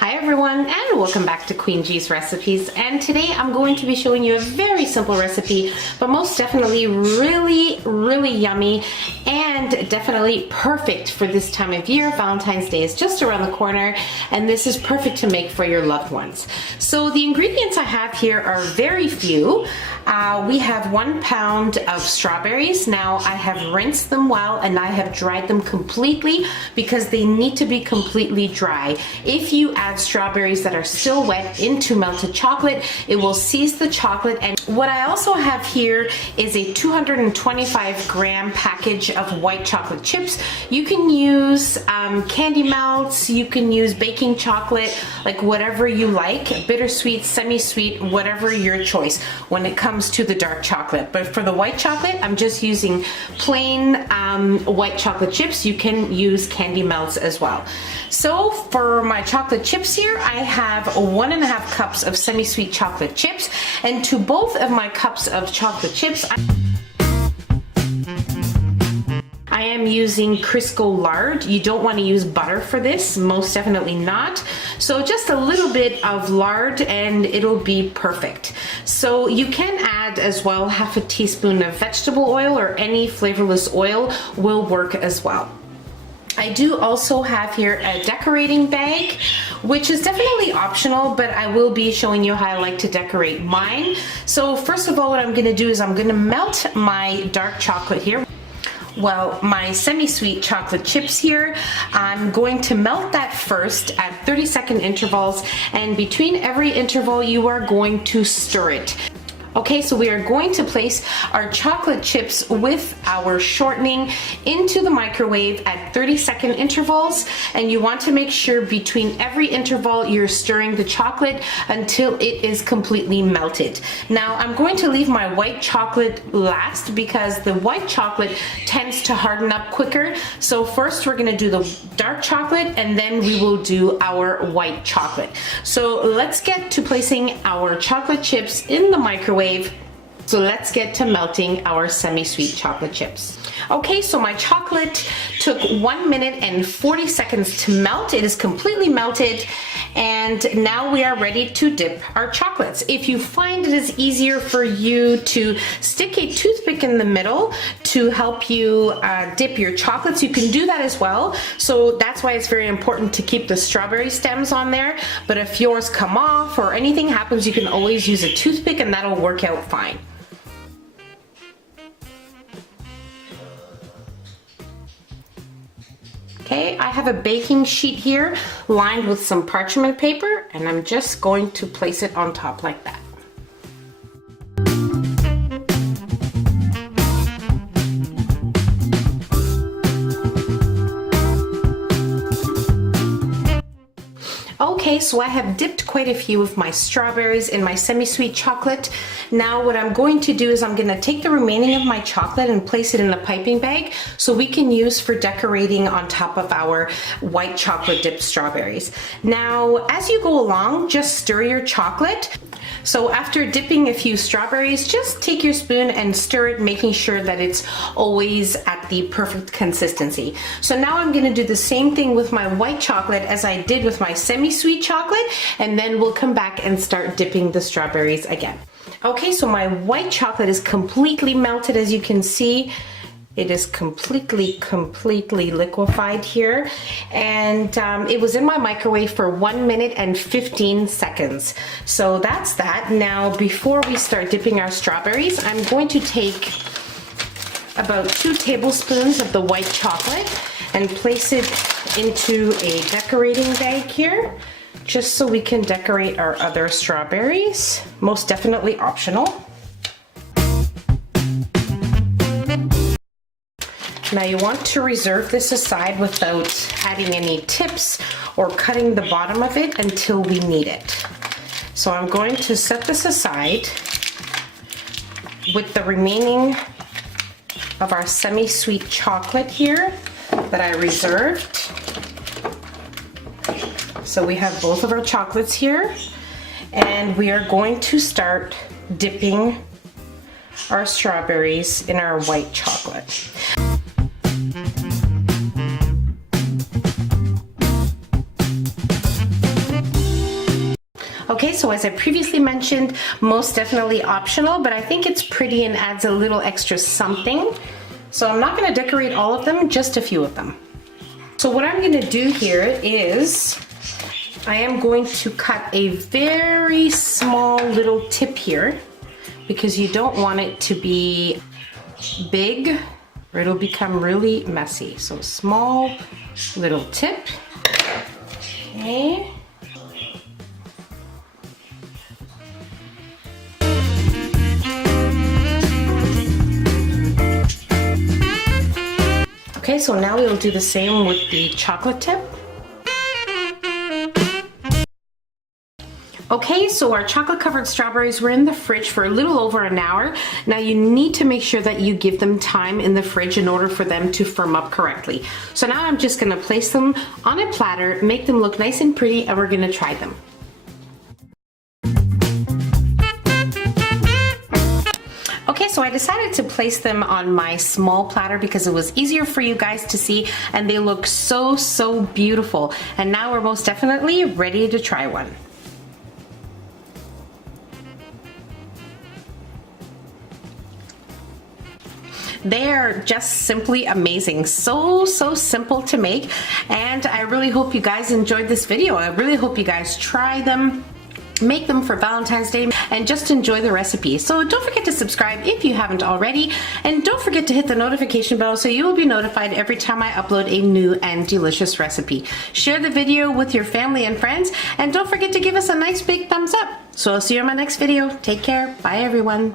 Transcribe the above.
Hi everyone, and welcome back to Queen G's Recipes. And today I'm going to be showing you a very simple recipe, but most definitely really yummy and definitely perfect for this time of year. Valentine's Day is just around the corner, and this is perfect to make for your loved ones. So the ingredients I have here are very few. We have 1 pound of strawberries. Now I have rinsed them well and I have dried them completely because they need to be completely dry. If you add strawberries that are still wet into melted chocolate, it will seize the chocolate. And what I also have here is a 225 gram package of white chocolate chips. You can use candy melts, you can use baking chocolate, like whatever you like, bittersweet, semi-sweet, whatever your choice when it comes to the dark chocolate. But for the white chocolate, I'm just using plain white chocolate chips. You can use candy melts as well. So for my chocolate chips here, I have 1.5 cups of semi-sweet chocolate chips, and to both of my cups of chocolate chips, I am using Crisco lard. You don't want to use butter for this, most definitely not. So just a little bit of lard and it'll be perfect. So you can add as well 1/2 teaspoon of vegetable oil, or any flavorless oil will work as well. I do also have here a decorating bag, which is definitely optional, but I will be showing you how I like to decorate mine. So first of all, what I'm gonna do is I'm gonna melt my dark chocolate here. Well, my semi-sweet chocolate chips here, I'm going to melt that first at 30-second intervals, and between every interval you are going to stir it. Okay, so we are going to place our chocolate chips with our shortening into the microwave at 30-second intervals, and you want to make sure between every interval you're stirring the chocolate until it is completely melted. Now I'm going to leave my white chocolate last because the white chocolate tends to harden up quicker. So first we're going to do the dark chocolate and then we will do our white chocolate. So let's get to placing our chocolate chips in the microwave. So let's get to melting our semi-sweet chocolate chips. Okay, so my chocolate took 1 minute and 40 seconds to melt. It is completely melted, and now we are ready to dip our chocolates. If you find it is easier for you to stick a toothpick in the middle to help you dip your chocolates, you can do that as well. So that's why it's very important to keep the strawberry stems on there. But if yours come off or anything happens, you can always use a toothpick and that'll work out fine. Okay, I have a baking sheet here lined with some parchment paper, and I'm just going to place it on top like that. Okay, so I have dipped quite a few of my strawberries in my semi-sweet chocolate. Now what I'm going to do is I'm going to take the remaining of my chocolate and place it in the piping bag so we can use for decorating on top of our white chocolate dipped strawberries. Now as you go along, just stir your chocolate. So after dipping a few strawberries, just take your spoon and stir it, making sure that it's always at the perfect consistency. So now I'm going to do the same thing with my white chocolate as I did with my semi-sweet chocolate, and then we'll come back and start dipping the strawberries again. Okay, so my white chocolate is completely melted, as you can see. It is completely liquefied here, and it was in my microwave for 1 minute and 15 seconds. So that's that. Now before we start dipping our strawberries, I'm going to take about 2 tablespoons of the white chocolate and place it into a decorating bag here, just so we can decorate our other strawberries. Most definitely optional. Now you want to reserve this aside without adding any tips or cutting the bottom of it until we need it. So I'm going to set this aside with the remaining of our semi-sweet chocolate here that I reserved. So we have both of our chocolates here, and we are going to start dipping our strawberries in our white chocolate. Okay, so as I previously mentioned, most definitely optional, but I think it's pretty and adds a little extra something. So I'm not gonna decorate all of them, just a few of them. So what I'm gonna do here is I am going to cut a very small little tip here because you don't want it to be big or it'll become really messy. So small little tip. Okay. Okay, so now we'll do the same with the chocolate tip. Okay, so our chocolate covered strawberries were in the fridge for a little over an hour. Now you need to make sure that you give them time in the fridge in order for them to firm up correctly. So now I'm just gonna place them on a platter, make them look nice and pretty, and we're gonna try them. Okay, so I decided to place them on my small platter because it was easier for you guys to see and they look so, so beautiful. And now we're most definitely ready to try one. They're just simply amazing. So simple to make, and I really hope you guys enjoyed this video. I really hope you guys try them, make them for Valentine's Day, and just enjoy the recipe. So don't forget to subscribe if you haven't already, and don't forget to hit the notification bell so you will be notified every time I upload a new and delicious recipe. Share the video with your family and friends, and don't forget to give us a nice big thumbs up. So I'll see you in my next video. Take care. Bye everyone.